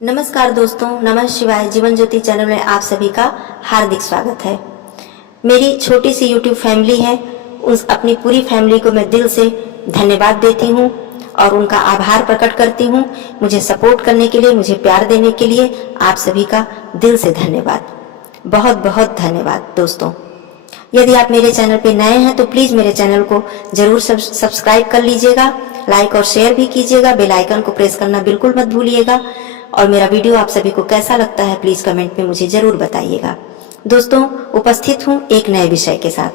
नमस्कार दोस्तों, नमः शिवाय। जीवन ज्योति चैनल में आप सभी का हार्दिक स्वागत है। मेरी छोटी सी YouTube फैमिली है, उस अपनी पूरी फैमिली को मैं दिल से धन्यवाद देती हूँ और उनका आभार प्रकट करती हूँ। मुझे सपोर्ट करने के लिए, मुझे प्यार देने के लिए आप सभी का दिल से धन्यवाद, बहुत बहुत धन्यवाद दोस्तों। यदि आप मेरे चैनल पे नए हैं तो प्लीज़ मेरे चैनल को जरूर सब्सक्राइब कर लीजिएगा, लाइक और शेयर भी कीजिएगा, बेल आइकन को प्रेस करना बिल्कुल मत भूलिएगा। और मेरा वीडियो आप सभी को कैसा लगता है प्लीज़ कमेंट में मुझे ज़रूर बताइएगा। दोस्तों, उपस्थित हूँ एक नए विषय के साथ।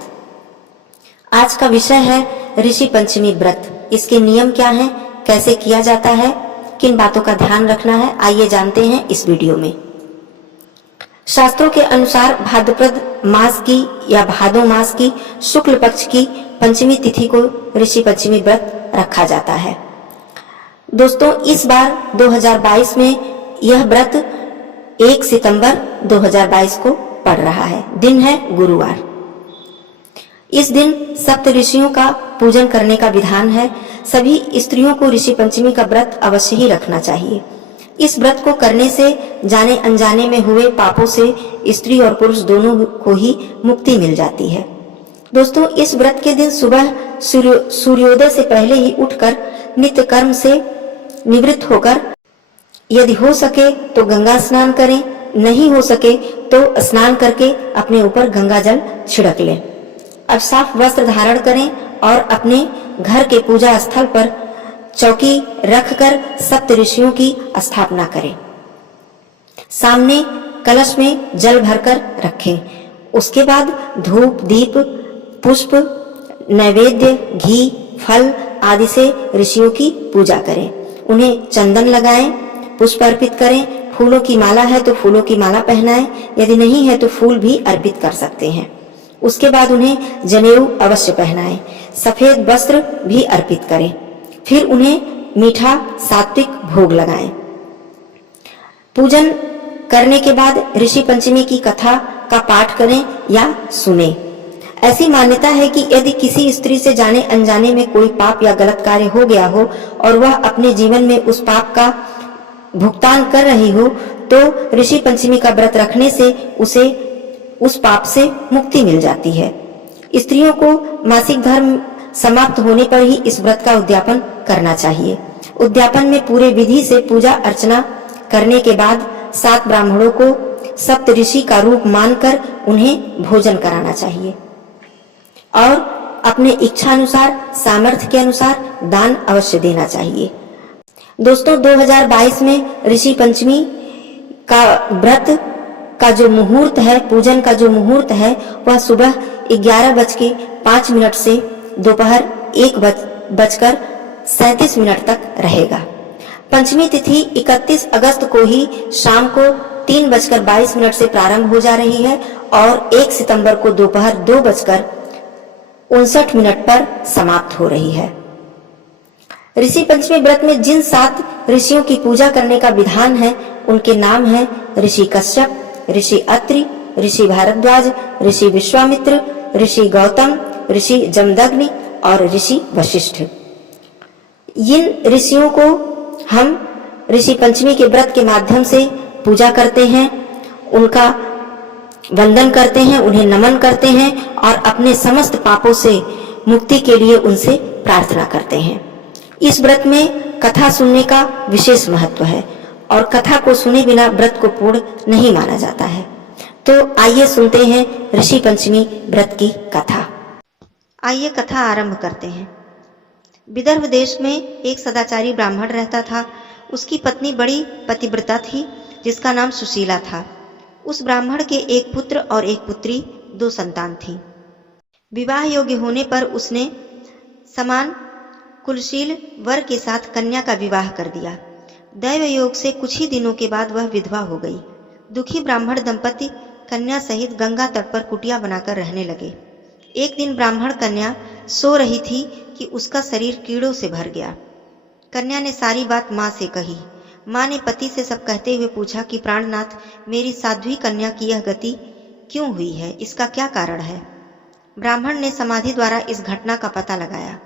आज का विषय है ऋषि पंचमी व्रत। इसके नियम क्या हैं, कैसे किया जाता है, किन बातों का ध्यान रखना है, आइए जानते हैं इस वीडियो में। शास्त्रों के अनुसार भाद्रपद मास की या भादो मास की शुक्ल पक्ष की पंचमी तिथि को ऋषि पंचमी व्रत रखा जाता है। दोस्तों, इस बार 2022 में यह व्रत 1 सितंबर 2022 को पड़ रहा है। दिन है गुरुवार। इस दिन सप्त ऋषियों का पूजन करने का विधान है। सभी स्त्रियों को ऋषि पंचमी का व्रत अवश्य ही रखना चाहिए। इस व्रत को करने से जाने अनजाने में हुए पापों से स्त्री और पुरुष दोनों को ही मुक्ति मिल जाती है। दोस्तों, इस व्रत के दिन सुबह सूर्योदय से पहले ही उठकर नित्य कर्म से निवृत्त होकर यदि हो सके तो गंगा स्नान करें, नहीं हो सके तो स्नान करके अपने ऊपर गंगा जल छिड़क लें। अब साफ वस्त्र धारण करें और अपने घर के पूजा स्थल पर चौकी रखकर सप्त ऋषियों की स्थापना करें। सामने कलश में जल भरकर रखें। उसके बाद धूप, दीप, पुष्प, नैवेद्य, घी, फल आदि से ऋषियों की पूजा करें। उन्हें चंदन लगाएं, पुष्प अर्पित करें। फूलों की माला है तो फूलों की माला पहनाएं, यदि नहीं है तो फूल भी अर्पित कर सकते हैं। उसके बाद उन्हें जनेऊ अवश्य पहनाएं, सफेद वस्त्र भी अर्पित करें। फिर उन्हें मीठा सात्विक भोग लगाएं। पूजन करने के बाद ऋषि पंचमी की कथा का पाठ करें या सुने। ऐसी मान्यता है कि यदि किसी स्त्री से जाने अनजाने में कोई पाप या गलत कार्य हो गया हो और वह अपने जीवन में उस पाप का भुगतान कर रही हो तो ऋषि पंचमी का व्रत रखने से उसे उस पाप से मुक्ति मिल जाती है। स्त्रियों को मासिक धर्म समाप्त होने पर ही इस व्रत का उद्यापन करना चाहिए। उद्यापन में पूरे विधि से पूजा अर्चना करने के बाद 7 ब्राह्मणों को सप्त ऋषि का रूप मानकर उन्हें भोजन कराना चाहिए और अपने इच्छा अनुसार, सामर्थ्य के अनुसार दान अवश्य देना चाहिए। दोस्तों, 2022 में ऋषि पंचमी का व्रत का जो मुहूर्त है, पूजन का जो मुहूर्त है, वह सुबह 11:05 से दोपहर 1:37 तक रहेगा। पंचमी तिथि 31 अगस्त को ही शाम को 3:22 से प्रारंभ हो जा रही है और 1 सितंबर को दोपहर 2:59 पर समाप्त हो रही है। ऋषि पंचमी व्रत में जिन 7 ऋषियों की पूजा करने का विधान है उनके नाम हैं ऋषि कश्यप, ऋषि अत्रि, ऋषि भारद्वाज, ऋषि विश्वामित्र, ऋषि गौतम, ऋषि जमदग्नि और ऋषि वशिष्ठ। इन ऋषियों को हम ऋषि पंचमी के व्रत के माध्यम से पूजा करते हैं, उनका वंदन करते हैं, उन्हें नमन करते हैं और अपने समस्त पापों से मुक्ति के लिए उनसे प्रार्थना करते हैं। इस व्रत में कथा सुनने का विशेष महत्व है और कथा को सुने बिना व्रत को पूर्ण नहीं माना जाता है। तो आइए सुनते हैं ऋषि पंचमी व्रत की कथा। आइए कथा आरंभ करते हैं। विदर्भ देश में एक सदाचारी ब्राह्मण रहता था। उसकी पत्नी बड़ी पतिव्रता थी जिसका नाम सुशीला था। उस ब्राह्मण के एक पुत्र और एक पुत्री, 2 संतान थी। विवाह योग्य होने पर उसने समान कुलशील वर के साथ कन्या का विवाह कर दिया। दैव योग से कुछ ही दिनों के बाद वह विधवा हो गई। दुखी ब्राह्मण दंपति कन्या सहित गंगा तट पर कुटिया बनाकर रहने लगे। एक दिन ब्राह्मण कन्या सो रही थी कि उसका शरीर कीड़ों से भर गया। कन्या ने सारी बात माँ से कही। माँ ने पति से सब कहते हुए पूछा कि प्राणनाथ, मेरी साध्वी कन्या की यह गति क्यों हुई है, इसका क्या कारण है। ब्राह्मण ने समाधि द्वारा इस घटना का पता लगाया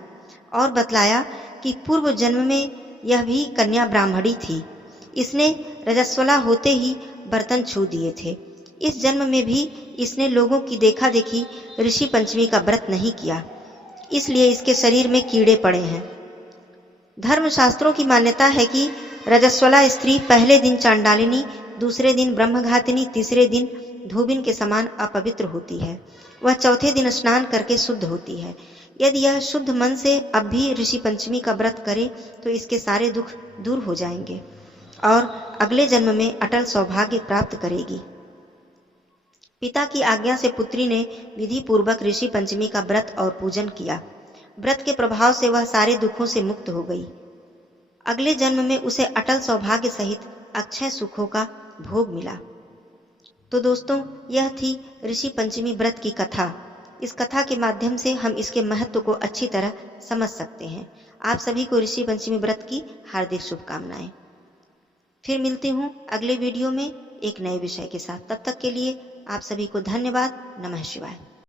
और बतलाया कि पूर्व जन्म में यह भी कन्या ब्राह्मणी थी, इसने रजस्वला होते ही बर्तन छू दिए थे। इस जन्म में भी इसने लोगों की देखा देखी ऋषि पंचमी का व्रत नहीं किया, इसलिए इसके शरीर में कीड़े पड़े हैं। धर्मशास्त्रों की मान्यता है कि रजस्वला स्त्री पहले दिन चांडालिनी, दूसरे दिन ब्रह्मघातिनी, तीसरे दिन धोबिन के समान अपवित्र होती है। वह चौथे दिन स्नान करके शुद्ध होती है। यदि यह शुद्ध मन से अब भी ऋषि पंचमी का व्रत करे तो इसके सारे दुख दूर हो जाएंगे और अगले जन्म में अटल सौभाग्य प्राप्त करेगी। पिता की आज्ञा से पुत्री ने विधि पूर्वक ऋषि पंचमी का व्रत और पूजन किया। व्रत के प्रभाव से वह सारे दुखों से मुक्त हो गई। अगले जन्म में उसे अटल सौभाग्य सहित अक्षय सुखों का भोग मिला। तो दोस्तों, यह थी ऋषि पंचमी व्रत की कथा। इस कथा के माध्यम से हम इसके महत्व को अच्छी तरह समझ सकते हैं। आप सभी को ऋषि पंचमी व्रत की हार्दिक शुभकामनाएं। फिर मिलती हूँ अगले वीडियो में एक नए विषय के साथ। तब तक के लिए आप सभी को धन्यवाद। नमः शिवाय।